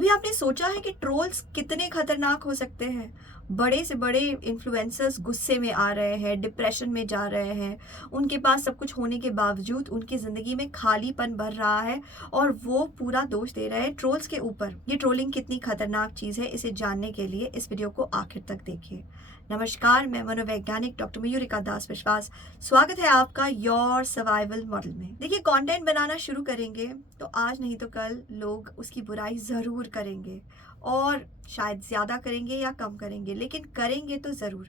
कभी आपने सोचा है कि ट्रोल्स कितने खतरनाक हो सकते हैं? बड़े से बड़े इन्फ्लुएंसर्स गुस्से में आ रहे हैं, डिप्रेशन में जा रहे हैं, उनके पास सब कुछ होने के बावजूद उनकी ज़िंदगी में खालीपन भर रहा है और वो पूरा दोष दे रहे हैं ट्रोल्स के ऊपर। ये ट्रोलिंग कितनी खतरनाक चीज़ है, इसे जानने के लिए इस वीडियो को आखिर तक देखिए। नमस्कार, मैं मनोवैज्ञानिक डॉक्टर मयूरिका दास विश्वास। स्वागत है आपका योर सर्वाइवल मॉडल में। देखिए, कंटेंट बनाना शुरू करेंगे तो आज नहीं तो कल लोग उसकी बुराई ज़रूर करेंगे और शायद ज़्यादा करेंगे या कम करेंगे, लेकिन करेंगे तो ज़रूर।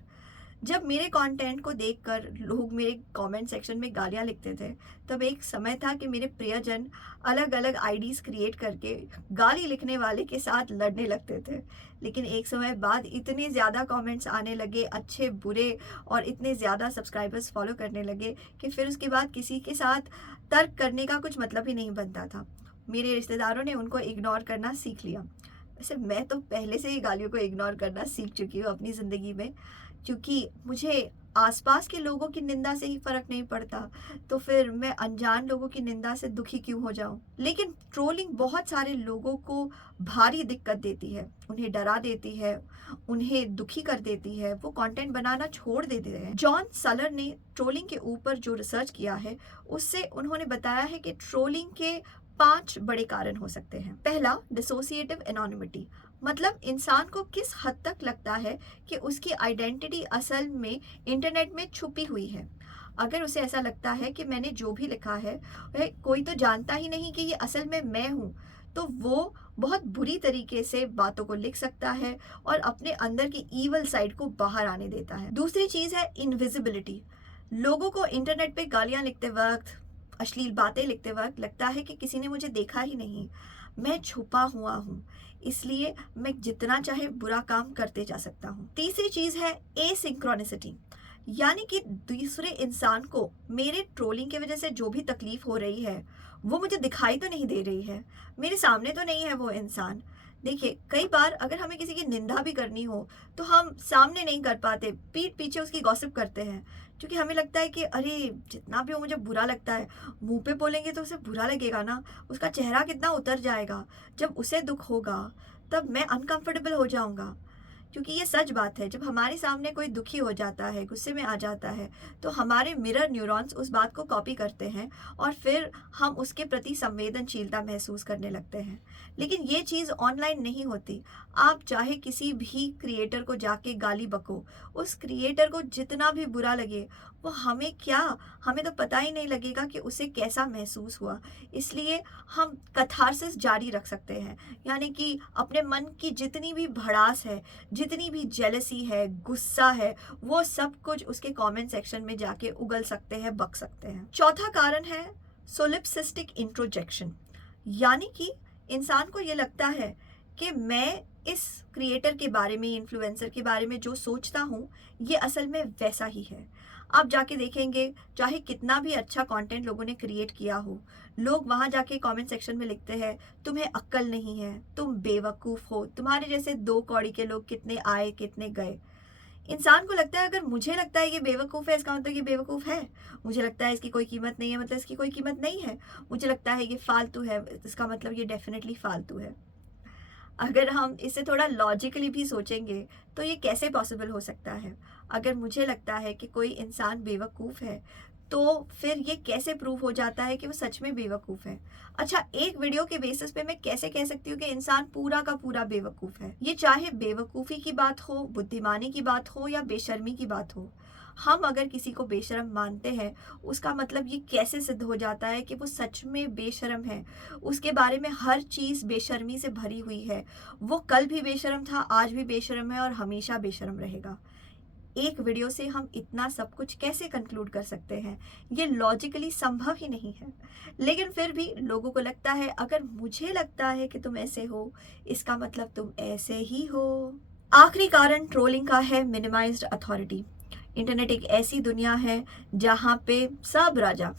जब मेरे कंटेंट को देखकर लोग मेरे कमेंट सेक्शन में गालियाँ लिखते थे, तब एक समय था कि मेरे प्रियजन अलग अलग आईडीज़ क्रिएट करके गाली लिखने वाले के साथ लड़ने लगते थे। लेकिन एक समय बाद इतने ज़्यादा कमेंट्स आने लगे, अच्छे बुरे, और इतने ज़्यादा सब्सक्राइबर्स फॉलो करने लगे कि फिर उसके बाद किसी के साथ तर्क करने का कुछ मतलब ही नहीं बनता था। मेरे रिश्तेदारों ने उनको इग्नोर करना सीख लिया। वैसे मैं तो पहले से ही गालियों को इग्नोर करना सीख चुकी हूँ अपनी ज़िंदगी में, क्योंकि मुझे आसपास के लोगों की निंदा से ही फ़र्क नहीं पड़ता, तो फिर मैं अनजान लोगों की निंदा से दुखी क्यों हो जाऊं। लेकिन ट्रोलिंग बहुत सारे लोगों को भारी दिक्कत देती है, उन्हें डरा देती है, उन्हें दुखी कर देती है, वो कंटेंट बनाना छोड़ देते हैं। जॉन सलर ने ट्रोलिंग के ऊपर जो रिसर्च किया है, उससे उन्होंने बताया है कि ट्रोलिंग के 5 बड़े कारण हो सकते हैं। पहला, डिसोसिएटिव एनोनिमिटी, मतलब इंसान को किस हद तक लगता है कि उसकी आइडेंटिटी असल में इंटरनेट में छुपी हुई है। अगर उसे ऐसा लगता है कि मैंने जो भी लिखा है वह कोई तो जानता ही नहीं कि ये असल में मैं हूँ, तो वो बहुत बुरी तरीके से बातों को लिख सकता है और अपने अंदर की ईवल साइड को बाहर आने देता है। दूसरी चीज़ है इनविजिबिलिटी। लोगों को इंटरनेट पे गालियाँ लिखते वक्त, अश्लील बातें लिखते वक्त लगता है कि किसी ने मुझे देखा ही नहीं, मैं छुपा हुआ हूँ, इसलिए मैं जितना चाहे बुरा काम करते जा सकता हूँ। तीसरी चीज़ है एसिंक्रोनिसिटी, यानी कि दूसरे इंसान को मेरे ट्रोलिंग की वजह से जो भी तकलीफ हो रही है वो मुझे दिखाई तो नहीं दे रही है, मेरे सामने तो नहीं है वो इंसान। देखिए, कई बार अगर हमें किसी की निंदा भी करनी हो तो हम सामने नहीं कर पाते, पीठ पीछे उसकी गॉसिप करते हैं, क्योंकि हमें लगता है कि अरे जितना भी वो मुझे बुरा लगता है, मुंह पे बोलेंगे तो उसे बुरा लगेगा ना, उसका चेहरा कितना उतर जाएगा, जब उसे दुख होगा तब मैं अनकंफर्टेबल हो जाऊंगा। क्योंकि ये सच बात है, जब हमारे सामने कोई दुखी हो जाता है, गुस्से में आ जाता है, तो हमारे मिरर न्यूरॉन्स उस बात को कॉपी करते हैं और फिर हम उसके प्रति संवेदनशीलता महसूस करने लगते हैं। लेकिन ये चीज़ ऑनलाइन नहीं होती। आप चाहे किसी भी क्रिएटर को जाके गाली बको, उस क्रिएटर को जितना भी बुरा लगे, वो हमें क्या, हमें तो पता ही नहीं लगेगा कि उसे कैसा महसूस हुआ। इसलिए हम कथारसिस जारी रख सकते हैं, यानी कि अपने मन की जितनी भी भड़ास है, जितनी भी जेलसी है, गुस्सा है, वो सब कुछ उसके कमेंट सेक्शन में जाके उगल सकते हैं, बक सकते हैं। चौथा कारण है सोलिप्सिस्टिक इंट्रोजेक्शन, यानी कि इंसान को ये लगता है कि मैं इस क्रिएटर के बारे में, इन्फ्लुएंसर के बारे में जो सोचता हूँ, ये असल में वैसा ही है। आप जाके देखेंगे, चाहे कितना भी अच्छा कंटेंट लोगों ने क्रिएट किया हो, लोग वहाँ जाके कमेंट सेक्शन में लिखते हैं, तुम्हें अक्ल नहीं है, तुम बेवकूफ़ हो, तुम्हारे जैसे 2 कौड़ी के लोग कितने आए कितने गए। इंसान को लगता है अगर मुझे लगता है ये बेवकूफ़ है, इसका मतलब ये बेवकूफ़ है। मुझे लगता है इसकी कोई कीमत नहीं है, मतलब इसकी कोई कीमत नहीं है। मुझे लगता है ये फालतू है, इसका मतलब ये डेफिनेटली फालतू है। अगर हम इसे थोड़ा लॉजिकली भी सोचेंगे तो ये कैसे पॉसिबल हो सकता है। अगर मुझे लगता है कि कोई इंसान बेवकूफ़ है, तो फिर ये कैसे प्रूव हो जाता है कि वो सच में बेवकूफ़ है। अच्छा, एक वीडियो के बेसिस पे मैं कैसे कह सकती हूँ कि इंसान पूरा का पूरा बेवकूफ़ है। ये चाहे बेवकूफ़ी की बात हो, बुद्धिमानी की बात हो या बेशर्मी की बात हो, हम अगर किसी को बेशर्म मानते हैं, उसका मतलब ये कैसे सिद्ध हो जाता है कि वो सच में बेशर्म है। उसके बारे में हर चीज़ बेशर्मी से भरी हुई है। वो कल भी बेशर्म था, आज भी बेशर्म है और हमेशा बेशर्म रहेगा। एक वीडियो से हम इतना सब कुछ कैसे कंक्लूड कर सकते हैं? ये लॉजिकली संभव ही नहीं है। लेकिन फिर भी लोगों को लगता है, अगर मुझे लगता है कि तुम ऐसे हो, इसका मतलब तुम ऐसे ही हो। आखिरी कारण ट्रोलिंग का है मिनिमाइज्ड अथॉरिटी। इंटरनेट एक ऐसी दुनिया है जहाँ पे सब राजा,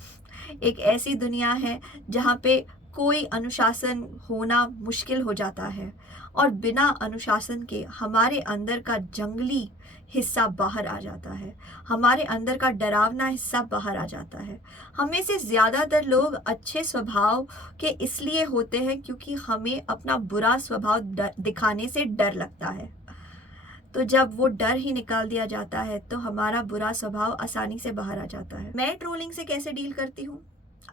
एक ऐसी दुनिया है जहाँ पे कोई अनुशासन होना मुश्किल हो जाता है और बिना अनुशासन के हमारे अंदर का जंगली हिस्सा बाहर आ जाता है, हमारे अंदर का डरावना हिस्सा बाहर आ जाता है। हमें से ज़्यादातर लोग अच्छे स्वभाव के इसलिए होते हैं क्योंकि हमें अपना बुरा स्वभाव दिखाने से डर लगता है। तो जब वो डर ही निकाल दिया जाता है तो हमारा बुरा स्वभाव आसानी से बाहर आ जाता है। मैं ट्रोलिंग से कैसे डील करती हूँ?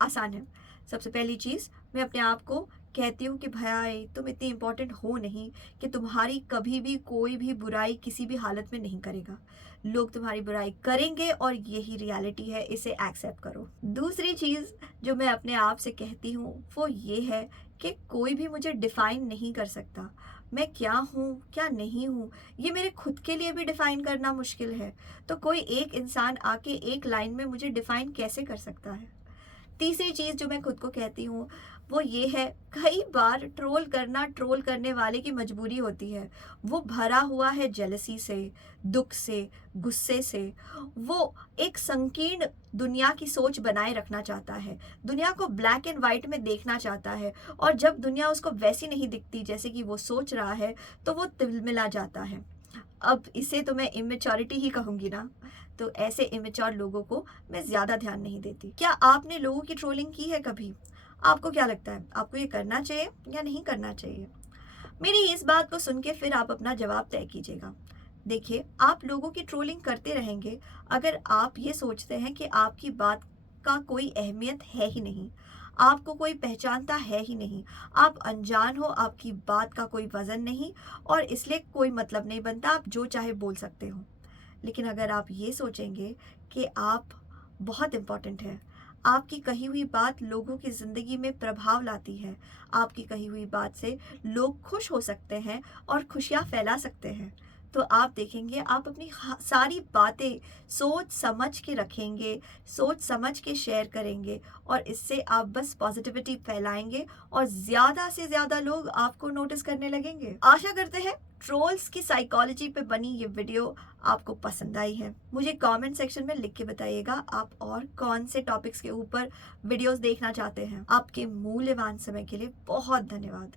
आसान है। सबसे पहली चीज़, मैं अपने आप को कहती हूँ कि भाई तुम इतनी इम्पोर्टेंट हो नहीं कि तुम्हारी कभी भी कोई भी बुराई किसी भी हालत में नहीं करेगा। लोग तुम्हारी बुराई करेंगे और यही रियलिटी है, इसे एक्सेप्ट करो। दूसरी चीज़ जो मैं अपने आप से कहती हूँ वो ये है कि कोई भी मुझे डिफ़ाइन नहीं कर सकता। मैं क्या हूँ, क्या नहीं हूँ, ये मेरे खुद के लिए भी डिफ़ाइन करना मुश्किल है। तो कोई एक इंसान आके एक लाइन में मुझे डिफ़ाइन कैसे कर सकता है? तीसरी चीज़ जो मैं खुद को कहती हूँ वो ये है, कई बार ट्रोल करना ट्रोल करने वाले की मजबूरी होती है। वो भरा हुआ है जेलसी से, दुख से, गुस्से से। वो एक संकीर्ण दुनिया की सोच बनाए रखना चाहता है, दुनिया को ब्लैक एंड वाइट में देखना चाहता है और जब दुनिया उसको वैसी नहीं दिखती जैसे कि वो सोच रहा है तो वो तिलमिला जाता है। अब इसे तो मैं इमेच्योरिटी ही कहूँगी ना, तो ऐसे इमेच्योर लोगों को मैं ज़्यादा ध्यान नहीं देती। क्या आपने लोगों की ट्रोलिंग की है कभी? आपको क्या लगता है, आपको ये करना चाहिए या नहीं करना चाहिए? मेरी इस बात को सुन के फिर आप अपना जवाब तय कीजिएगा। देखिए, आप लोगों की ट्रोलिंग करते रहेंगे अगर आप ये सोचते हैं कि आपकी बात का कोई अहमियत है ही नहीं, आपको कोई पहचानता है ही नहीं, आप अनजान हो, आपकी बात का कोई वज़न नहीं और इसलिए कोई मतलब नहीं बनता, आप जो चाहे बोल सकते हो। लेकिन अगर आप ये सोचेंगे कि आप बहुत इम्पोर्टेंट हैं, आपकी कही हुई बात लोगों की ज़िंदगी में प्रभाव लाती है, आपकी कही हुई बात से लोग खुश हो सकते हैं और खुशियाँ फैला सकते हैं, तो आप देखेंगे आप अपनी सारी बातें सोच समझ के रखेंगे, सोच समझ के शेयर करेंगे और इससे आप बस पॉजिटिविटी फैलाएंगे और ज़्यादा से ज़्यादा लोग आपको नोटिस करने लगेंगे। आशा करते हैं ट्रोल्स की साइकोलॉजी पे बनी ये वीडियो आपको पसंद आई है। मुझे कमेंट सेक्शन में लिख के बताइएगा आप और कौन से टॉपिक्स के ऊपर वीडियोस देखना चाहते हैं। आपके मूल्यवान समय के लिए बहुत धन्यवाद।